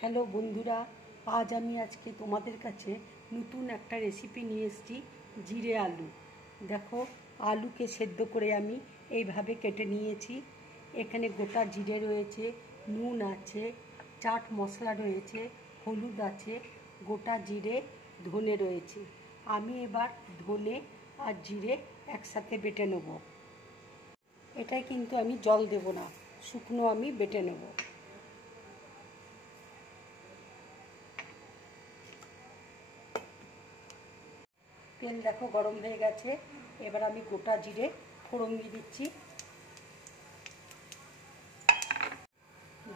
Hello বন্ধুরা, আজ আমি তোমাদের কাছে নতুন একটা রেসিপি নিয়ে এসেছি। জিরে আলু। দেখো, আলুকে সেদ্ধ করে আমি এইভাবে কেটে নিয়েছি। এখানে গোটা জিরে রয়েছে, নুন আছে, চাট মশলা রয়েছে, হলুদ আছে, গোটা জিরে, ধনে রয়েছে। আমি এবার ধনে আর জিরে একসাথে বেটে নেব। এটাই কিন্তু আমি জল দেব না, শুকনো আমি বেটে নেব। তেল দেখো গরম হয়ে গেছে। এবার আমি গোটা জিরে ফোড়ন দিয়ে দিচ্ছি।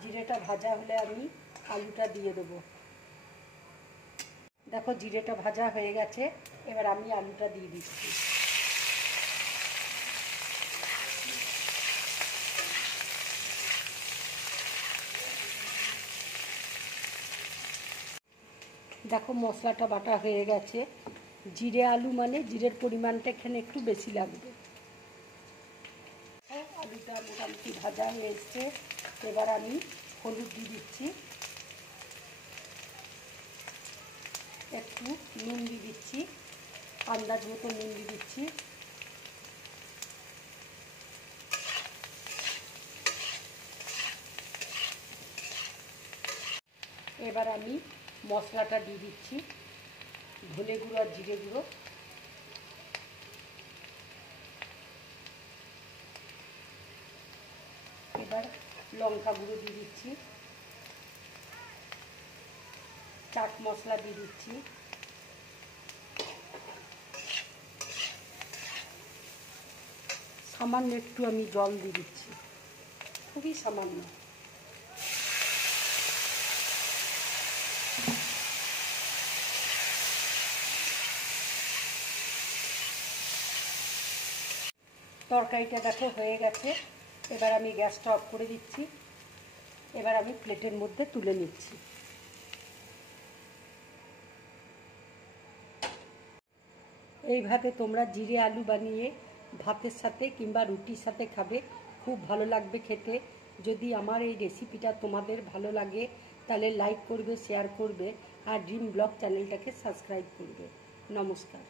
জিরেটা ভাজা হলে আমি আলুটা দিয়ে দেবো। দেখো জিরেটা ভাজা হয়ে গেছে, এবার আমি আলুটা দিয়ে দিচ্ছি। দেখো মশলাটা বাটা হয়ে গেছে। জিরে আলু মানে জিরের পরিমাণটা এখানে একটু বেশি লাগবে। আলুটা মোটামুটি ভাজা হয়ে এসছে। এবার আমি হলুদ দিয়ে দিচ্ছি, একটু নুন দিয়ে দিচ্ছি, আন্দাজ মতো নুন দিয়ে দিচ্ছি। এবার আমি মশলাটা দিয়ে দিচ্ছি, ধনে গুঁড়ো আর জিরে গুঁড়ো। এবার লঙ্কা গুঁড়ো দিয়ে দিচ্ছি, চাট মশলা দিয়ে দিচ্ছি, সামান্য একটু আমি জল দিয়ে দিচ্ছি, খুবই সামান্য। তরকারিটা দেখো হয়ে গেছে। এবার আমি গ্যাসটা অফ করে দিচ্ছি। এবার আমি প্লেটের মধ্যে তুলে নিচ্ছি। এইভাবে তোমরা জিরে আলু বানিয়ে ভাতের সাথে কিংবা রুটির সাথে খাবে, খুব ভালো লাগবে খেতে। যদি আমার এই রেসিপিটা তোমাদের ভালো লাগে তাহলে লাইক করবে, শেয়ার করবে আর ড্রিম ব্লগ চ্যানেলটাকে সাবস্ক্রাইব করবে। নমস্কার।